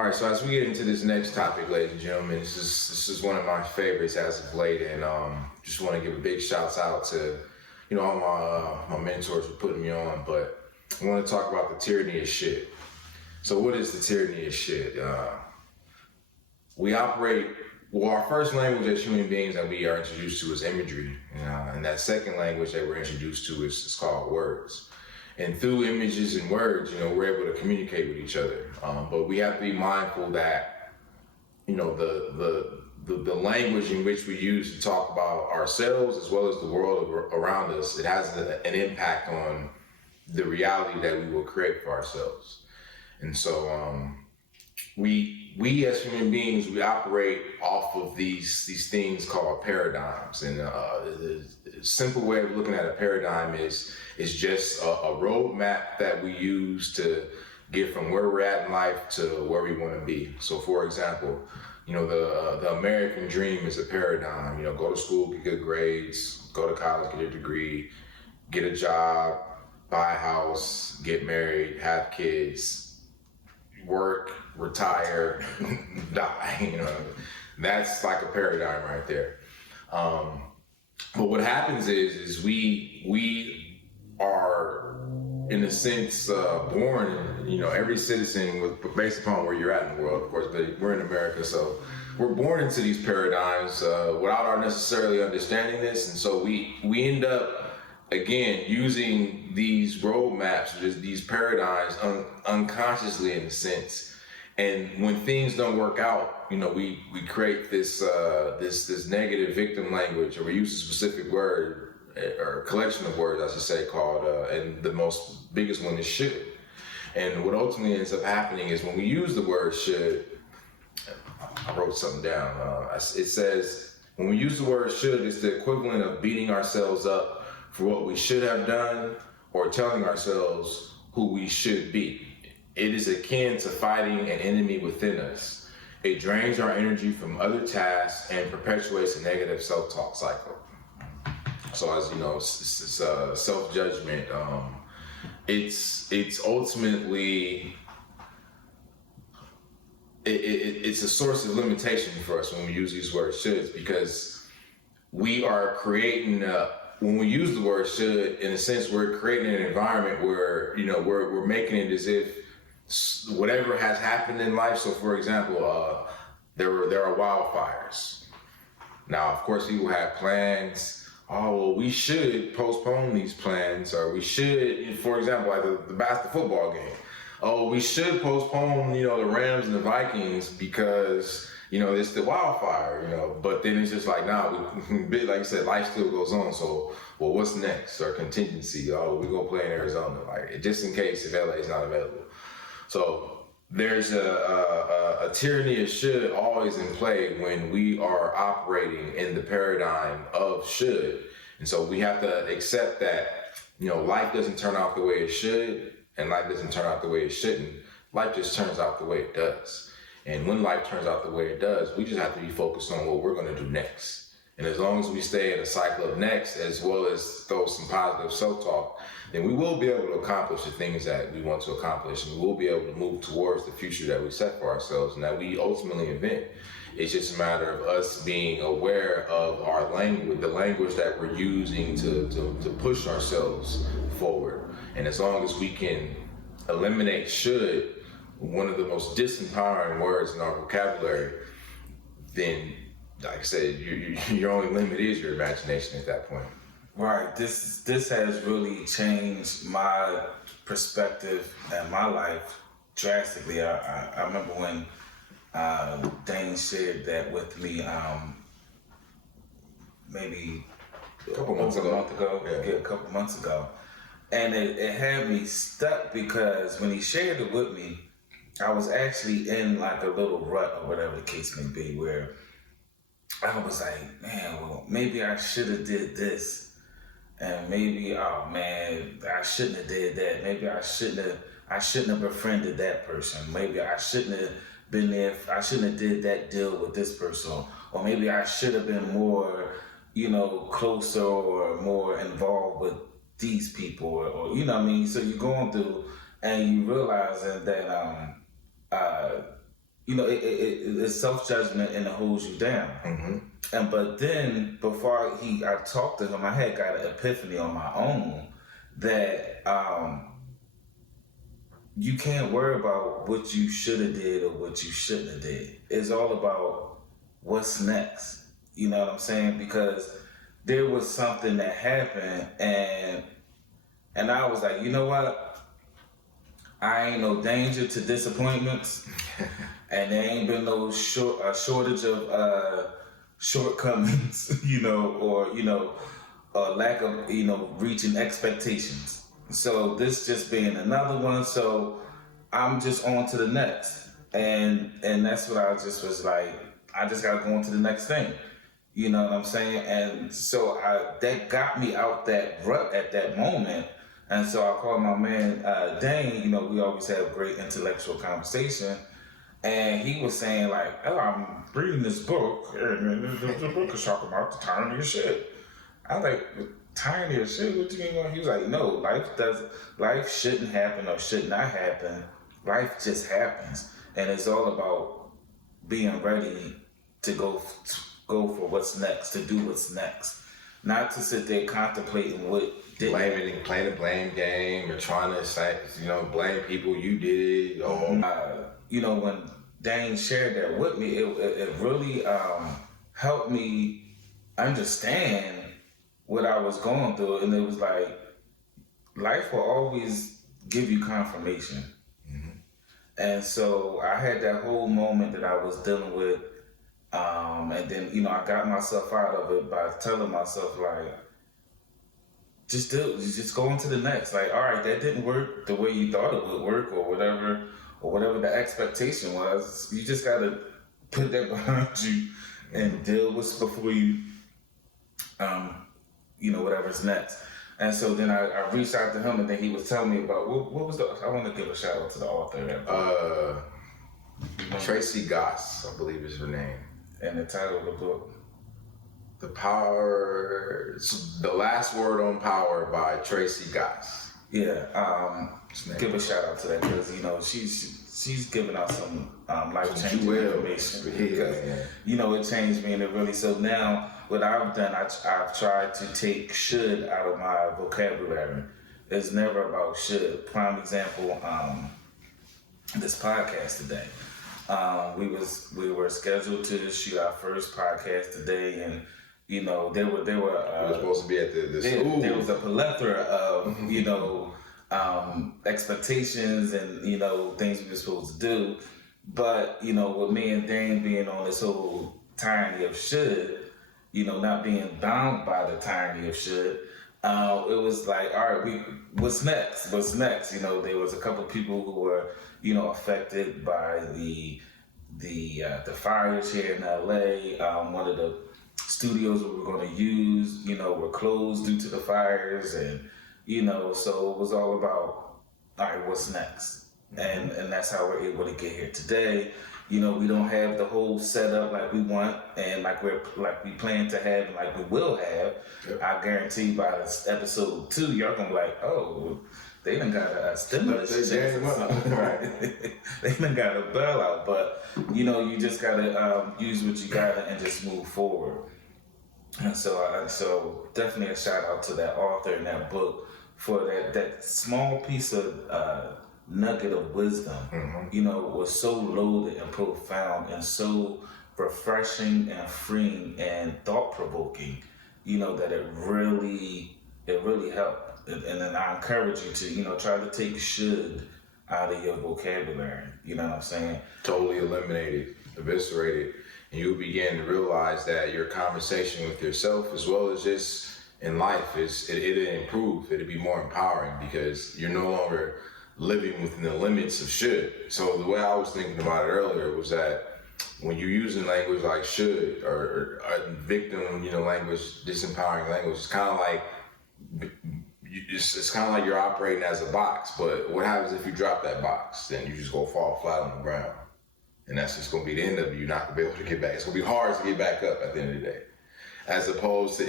All right, so as we get into this next topic, ladies and gentlemen, this is one of my favorites as of late, and just want to give a big shouts out to all my mentors for putting me on. But I want to talk about the tyranny of shit. So what is the tyranny of shit? We operate. Well, our first language as human beings that we are introduced to is imagery, and that second language that we're introduced to is called words. And through images and words, we're able to communicate with each other. But we have to be mindful that, the language in which we use to talk about ourselves as well as the world around us, it has an impact on the reality that we will create for ourselves. And so we as human beings, we operate off of these things called paradigms. And the simple way of looking at a paradigm is just a roadmap that we use to get from where we're at in life to where we want to be. So for example, the American dream is a paradigm. Go to school, get good grades, go to college, get a degree, get a job, buy a house, get married, have kids, work, retire, die. That's like a paradigm right there. But what happens is we are, in a sense, born. Every citizen, based upon where you're at in the world, of course. But we're in America, so we're born into these paradigms without our necessarily understanding this, and so we end up, again, using these roadmaps, just these paradigms unconsciously in a sense. And when things don't work out, we create this negative victim language, or we use a specific word or collection of words, I should say, called, and the most biggest one is should. And what ultimately ends up happening is when we use the word should, I wrote something down. It says, when we use the word should, it's the equivalent of beating ourselves up for what we should have done or telling ourselves who we should be. It is akin to fighting an enemy within us. It drains our energy from other tasks and perpetuates a negative self-talk cycle. So as you know, it's self-judgment. It's ultimately, it's a source of limitation for us when we use these words shoulds, because we are creating when we use the word should, in a sense, we're creating an environment where, we're making it as if whatever has happened in life. So for example, there are wildfires. Now, of course, people have plans. Oh, well, we should postpone these plans, or we should, for example, like the basketball football game. Oh, we should postpone, the Rams and the Vikings because, it's the wildfire, but then it's just like, like you said, life still goes on. So, well, what's next? Or contingency? Oh, we're going to play in Arizona, like just in case if LA is not available. So there's a tyranny of should always in play when we are operating in the paradigm of should. And so we have to accept that, life doesn't turn out the way it should, and life doesn't turn out the way it shouldn't. Life just turns out the way it does. And when life turns out the way it does, we just have to be focused on what we're going to do next. And as long as we stay in a cycle of next, as well as throw some positive self-talk, then we will be able to accomplish the things that we want to accomplish. And we will be able to move towards the future that we set for ourselves and that we ultimately invent. It's just a matter of us being aware of our language, the language that we're using to push ourselves forward. And as long as we can eliminate should, one of the most disempowering words in our vocabulary, then, like I said, your only limit is your imagination at that point. Right. This has really changed my perspective and my life drastically. I remember when Dane shared that with me maybe a couple months ago. A couple months ago. And it had me stuck because when he shared it with me, I was actually in like a little rut or whatever the case may be, where I was like, man, well, maybe I should have did this, and maybe, oh man, I shouldn't have did that. Maybe I shouldn't have befriended that person. Maybe I shouldn't have been there. I shouldn't have did that deal with this person, or maybe I should have been more, closer or more involved with these people, or you know what I mean. So you're going through and you realizing that it's self-judgment and it holds you down. But then before I talked to him, I had got an epiphany on my own that you can't worry about what you should have did or what you shouldn't have did. It's all about what's next. You know what I'm saying? Because there was something that happened, and I was like, you know what? I ain't no danger to disappointments, and there ain't been no shortage of shortcomings, or lack of reaching expectations. So this just being another one. So I'm just on to the next, and that's what I just was like. I just gotta go on to the next thing. You know what I'm saying? And so that got me out that rut at that moment. And so I called my man Dane. We always have great intellectual conversation. And he was saying like, "Oh, I'm reading this book, and the book is talking about the tyranny of shit." I was like, "Tyranny of shit? What do you mean?" He was like, "No, life shouldn't happen or should not happen. Life just happens, and it's all about being ready to go for what's next, to do what's next, not to sit there contemplating what didn't happen." Playing the blame game, or trying to say, blame people. You did it. When Dane shared that with me, it really helped me understand what I was going through, and it was like life will always give you confirmation. And so I had that whole moment that I was dealing with, and then I got myself out of it by telling myself like, just go on to the next. Like, all right, that didn't work the way you thought it would work, or whatever the expectation was. You just gotta put that behind you and deal with before you, whatever's next. And so then I reached out to him, and then he was telling me about what was I want to give a shout out to the author of that book. Tracy Goss, I believe is her name. And the title of the book? The Last Word on Power by Tracy Goss. Yeah, give a shout out to that because she's giving out some life-changing information. It changed me, and it really. So now what I've done, I've tried to take should out of my vocabulary. It's never about should. Prime example, this podcast today. We were scheduled to shoot our first podcast today, and there were we were supposed to be at the school. There was a plethora of expectations and things we were supposed to do, but with me and Dane being on this whole tyranny of should, not being bound by the tyranny of should, it was like, all right, what's next? What's next? There was a couple of people who were affected by the fires here in LA. One of the studios we were going to use, were closed due to the fires, and so it was all about, all right, what's next? And that's how we're able to get here today. We don't have the whole setup like we want and like we plan to have and like we will have. Yep. I guarantee by this episode 2, y'all gonna be like, oh, they done got a stimulus check. Right. They done got a bailout, but you just gotta use what you got and just move forward. And so definitely a shout out to that author in that book for that small piece of nugget of wisdom. Was so loaded and profound and so refreshing and freeing and thought-provoking, that it really helped. And then I encourage you to, try to take should out of your vocabulary. You know what I'm saying? Totally eliminate it, eviscerate it, and you begin to realize that your conversation with yourself, as well as just in life, it'll improve. It'll be more empowering because you're no longer living within the limits of should. So the way I was thinking about it earlier was that when you're using language like should or victim, language, disempowering language, it's kind of like it's kind of like you're operating as a box. But what happens if you drop that box? Then you just go fall flat on the ground, and that's just going to be the end of you. You're not going to be able to get back. It's going to be hard to get back up at the end of the day. As opposed to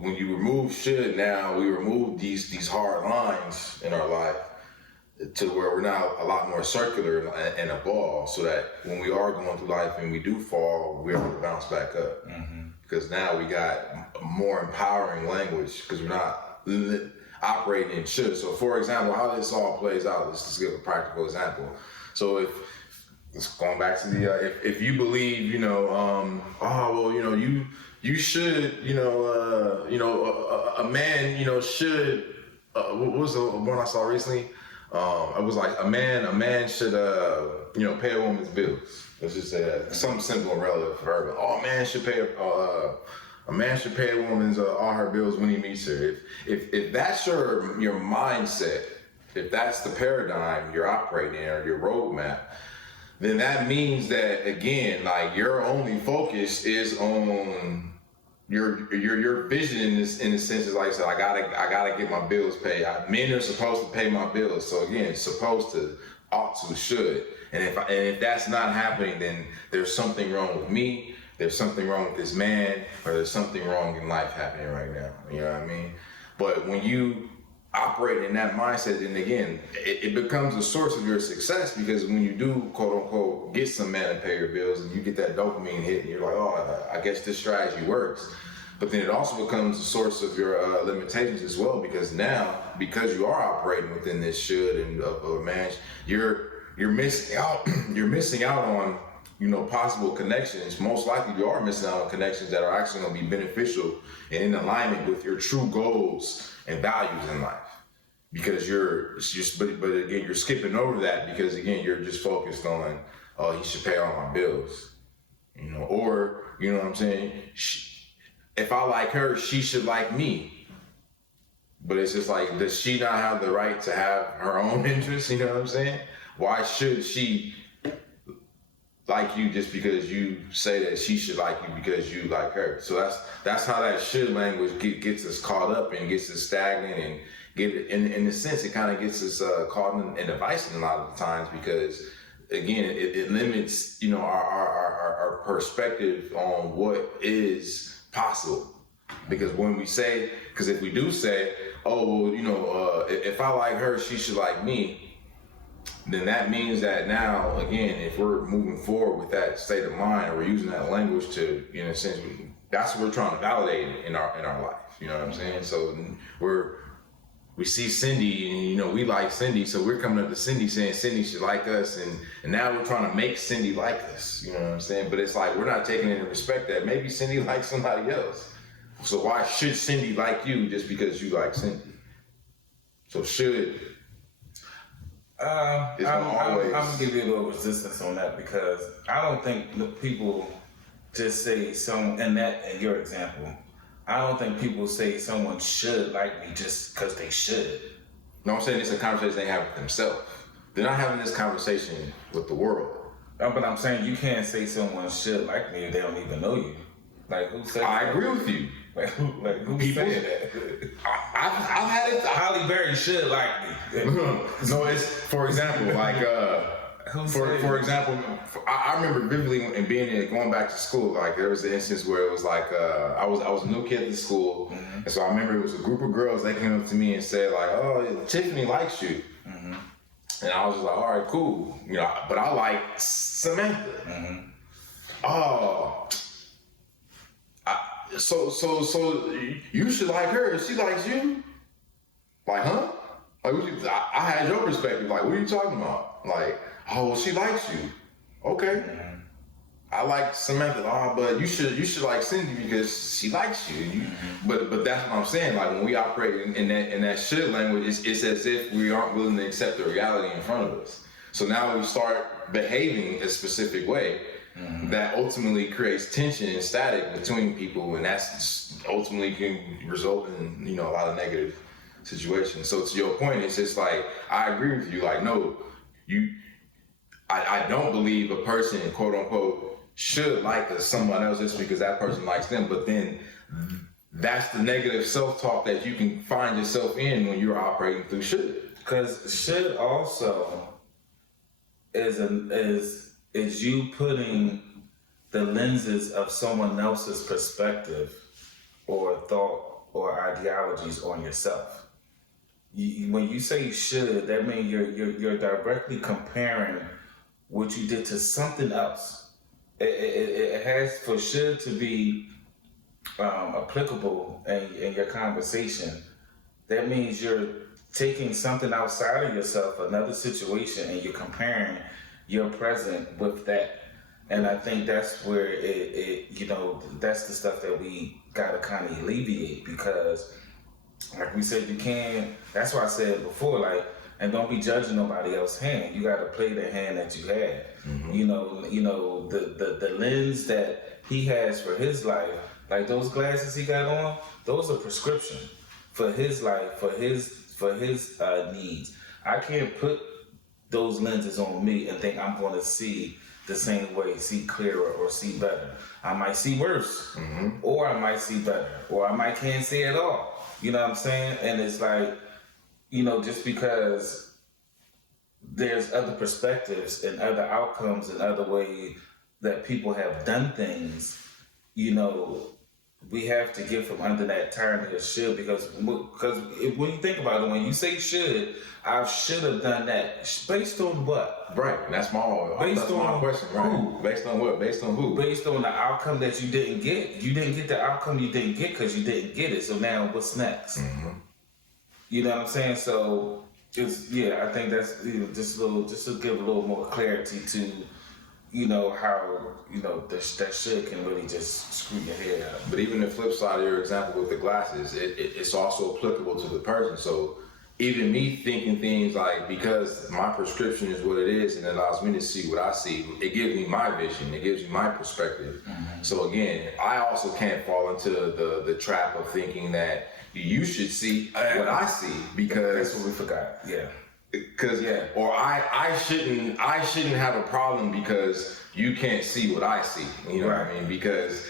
when you remove should, now we remove these hard lines in our life. to where we're now a lot more circular and a ball, so that when we are going through life and we do fall, we're able to bounce back up. Because now we got more empowering language because we're not operating in should. So, for example, how this all plays out, let's just give a practical example. So if it's going back to the if you believe, you should, a man, should. What was the one I saw recently? It was like a man should, pay a woman's bills. Let's just say that. Something simple and relative for her. But a man should pay a woman's all her bills when he meets her. If that's your mindset, if that's the paradigm you're operating in or your roadmap, then that means that, again, like, your only focus is on your vision in the sense is, like I said, I gotta get my bills paid. Men are supposed to pay my bills. So again, supposed to, ought to, should. And if that's not happening, then there's something wrong with me. There's something wrong with this man, or there's something wrong in life happening right now. You know what I mean? But when you operate in that mindset, then again, it becomes a source of your success, because when you do, quote unquote, get some man to pay your bills and you get that dopamine hit and you're like, oh, I guess this strategy works. But then it also becomes a source of your limitations as well, because now, because you are operating within this should and of man, you're missing out. You're missing out on, possible connections. Most likely you are missing out on connections that are actually going to be beneficial and in alignment with your true goals and values in life. Because but again, you're skipping over that because, again, you're just focused on, oh, he should pay all my bills, or, you know what I'm saying? If I like her, she should like me. But it's just like, does she not have the right to have her own interests? You know what I'm saying? Why should she like you just because you say that she should like you because you like her? So that's how that should language gets us caught up and gets us stagnant, and in a sense, it kind of gets us caught in a vice a lot of the times, because, again, it limits, our perspective on what is possible. Because when we say, if we do say, oh, well, if I like her, she should like me, then that means that now, again, if we're moving forward with that state of mind, or we're using that language to, in a sense, that's what we're trying to validate in our life. You know what I'm saying? So we see Cindy, and we like Cindy, so we're coming up to Cindy saying Cindy should like us, and now we're trying to make Cindy like us. You know what I'm saying? But it's like, we're not taking into respect that maybe Cindy likes somebody else. So why should Cindy like you just because you like Cindy? So should. I'm gonna give you a little resistance on that, because I don't think the people just say in your example, I don't think people say someone should like me just because they should. No, I'm saying it's a conversation they have with themselves. They're not having this conversation with the world. But I'm saying you can't say someone should like me if they don't even know you. Like, who said I that? agree with you. Who People said that? I've had it. Halle Berry should like me. No, it's, for example, like, for example, I remember vividly and going back to school. Like, there was an instance where it was like, I was a new kid at school, and so I remember it was a group of girls. They came up to me and said, like, "Oh, Tiffany likes you," and I was just like, "All right, cool," but I like Samantha. Oh. So you should like her if she likes you? Like, huh? Like, I had your perspective. Like, what are you talking about? Like, oh, well, she likes you. Okay. I like Samantha. Oh, but you should like Cindy because she likes you. But that's what I'm saying. Like, when we operate in that should language, it's as if we aren't willing to accept the reality in front of us. So now we start behaving a specific way. That ultimately creates tension and static between people, and that's ultimately can result in a lot of negative situations. So to your point, it's just like, I agree with you. Like, no, I don't believe a person, quote unquote, should like someone else just because that person likes them. But then that's the negative self-talk that you can find yourself in when you're operating through should. Because should also is you putting the lenses of someone else's perspective or thought or ideologies on yourself. when you say should, that means you're directly comparing what you did to something else. It has for should to be applicable in your conversation. That means you're taking something outside of yourself, another situation, and you're comparing your present with that. And I think that's where that's the stuff that we gotta kind of alleviate, because like we said, you can. That's why I said before, like, and don't be judging nobody else's hand. You got to play the hand that you had. Mm-hmm. The lens that he has for his life, like those glasses he got on, those are prescription for his life, for his needs. I can't put those lenses on me and think I'm going to see the same way, see clearer or see better. I might see worse, mm-hmm. or I might see better, or I might can't see at all. You know what I'm saying? And it's like, just because there's other perspectives and other outcomes and other ways that people have done things, we have to get from under that tyranny of should, because when you think about it, when you say should, I should have done that. Based on what? Right, and that's my question, right? Who? Based on what? Based on who? Based on the outcome that you didn't get. You didn't get the outcome you didn't get because you didn't get it. So now what's next? Mm-hmm. You know what I'm saying? So I think that's just to give a little more clarity to how that shit can really just screw your head up. But even the flip side of your example with the glasses, it's also applicable to the person. So even me thinking things like, because my prescription is what it is and it allows me to see what I see, it gives me my vision, it gives me my perspective. Mm-hmm. So again, I also can't fall into the trap of thinking that you should see what I see, because that's what we forgot. Yeah. Or I shouldn't have a problem because you can't see what I see. You know right. what I mean? Because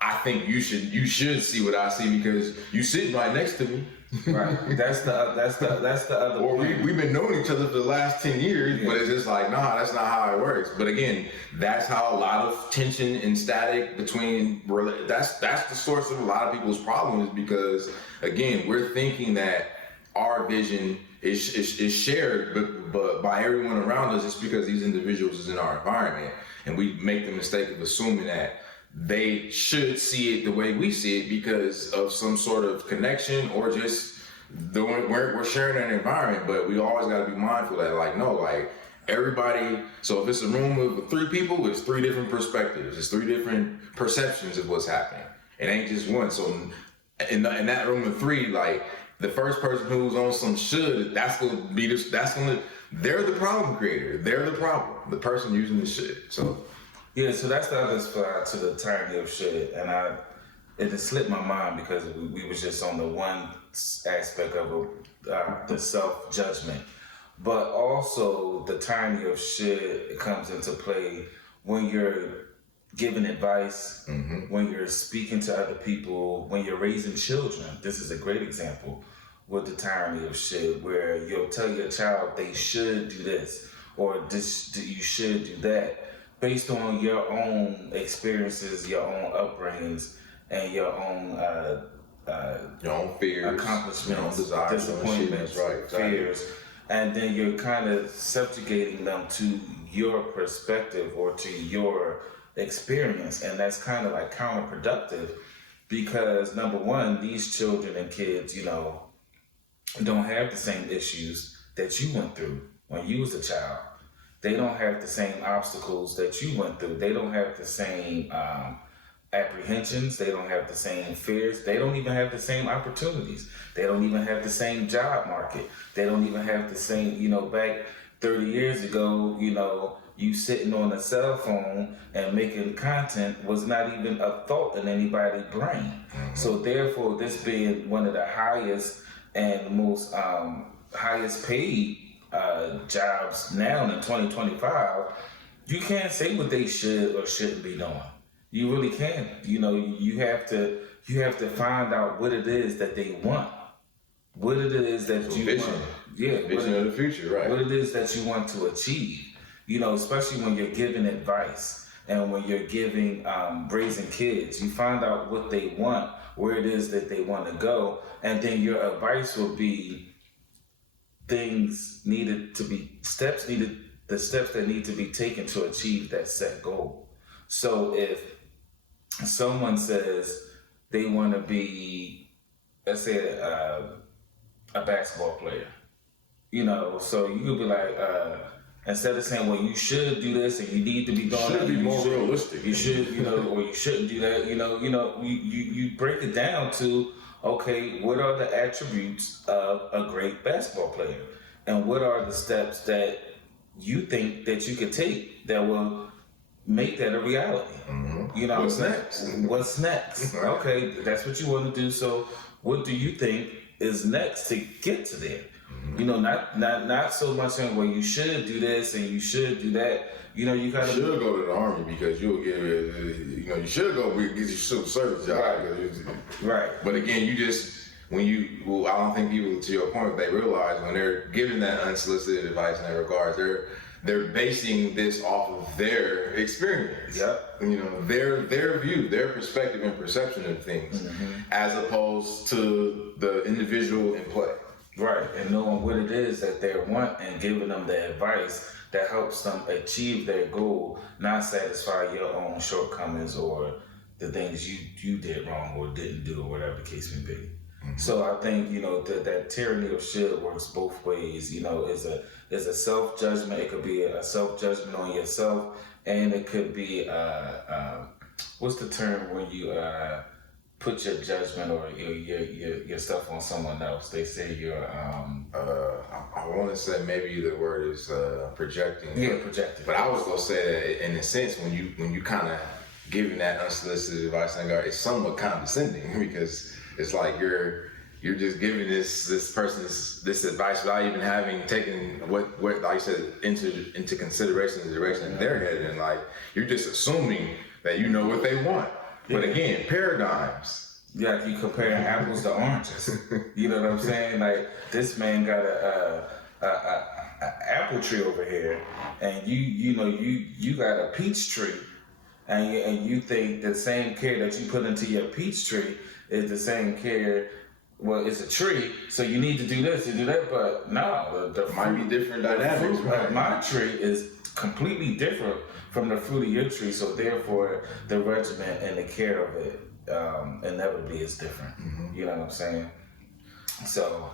I think you should see what I see because you sitting right next to me. Right. That's the other. Or we've been knowing each other for the last 10 years, but it's just like, nah, that's not how it works. But again, that's how a lot of tension and static between that's the source of a lot of people's problems, is because again, we're thinking that our vision is shared, but by everyone around us, just because these individuals is in our environment, and we make the mistake of assuming that they should see it the way we see it because of some sort of connection, or just we're sharing an environment. But we always got to be mindful that everybody. So if it's a room with 3 people, it's 3 different perspectives. It's 3 different perceptions of what's happening. It ain't just one. So in that room of 3, the first person who's on some should, they're the problem creator. They're the problem. The person using the should. So. Yeah, so that's the other side to the tyranny of shit, and it just slipped my mind because we was just on the one aspect of the self-judgment, but also the tyranny of shit comes into play when you're giving advice, mm-hmm. when you're speaking to other people, when you're raising children. This is a great example with the tyranny of shit, where you'll tell your child they should do this or you should do that, based on your own experiences, your own upbringings, and your own fears, accomplishments, your own desires, disappointments, right, fears, and then you're kind of subjugating them to your perspective or to your experience, and that's kind of like counterproductive, because number one, these children and kids, don't have the same issues that you went through when you was a child. They don't have the same obstacles that you went through. They don't have the same apprehensions. They don't have the same fears. They don't even have the same opportunities. They don't even have the same job market. They don't even have the same, back 30 years ago, you sitting on a cell phone and making content was not even a thought in anybody's brain. Mm-hmm. So therefore, this being one of the highest and most highest paid jobs now in 2025, you can't say what they should or shouldn't be doing. You really can't. You have to find out what it is that they want. What it is that you vision. want. Yeah, vision of the future, right? What it is that you want to achieve. Especially when you're giving advice and when you're giving raising kids, you find out what they want, where it is that they want to go, and then your advice will be the steps that need to be taken to achieve that set goal. So if someone says they want to be, let's say, a basketball player, so you could be like, instead of saying, well, you should do this and you need to be doing that, be more realistic. You should, or you shouldn't do that. You break it down to, okay, what are the attributes of a great basketball player, and what are the steps that you think that you could take that will make that a reality. What's next? What's next? Right. Okay, that's what you want to do. So, what do you think is next to get to there? Not so much saying, well, you should do this and you should do that. You gotta. You should go to the army because you'll get. You should go get your civil service job. Right. But again, I don't think people, to your point, they realize when they're giving that unsolicited advice in that regards, they're basing this off of their experience. Yep. Their view, their perspective and perception of things, as opposed to the individual in play. Right, and knowing what it is that they want and giving them the advice that helps them achieve their goal, not satisfy your own shortcomings or the things you did wrong or didn't do or whatever the case may be. So I think that tyranny of should works both ways. Is a self judgment. It could be a self judgment on yourself, and it could be what's the term when you put your judgment or your stuff on someone else? They say you're I want to say maybe the word is projecting. Yeah, projecting. But I was gonna say that in a sense when you kind of giving that unsolicited advice, it's somewhat condescending because it's like you're just giving this person this advice without even having taken what like you said into consideration the direction in their head, and like you're just assuming that you know what they want. But again, paradigms. Yeah, you compare apples to oranges. You know what I'm saying? Like this man got a apple tree over here, and you got a peach tree, and you think the same care that you put into your peach tree is the same care. Well, it's a tree, so you need to do this and do that, but no, the might be different dynamics. The fruit of my tree is completely different from the fruit of your tree, so therefore the regimen and the care of it inevitably is different. You know what I'm saying? So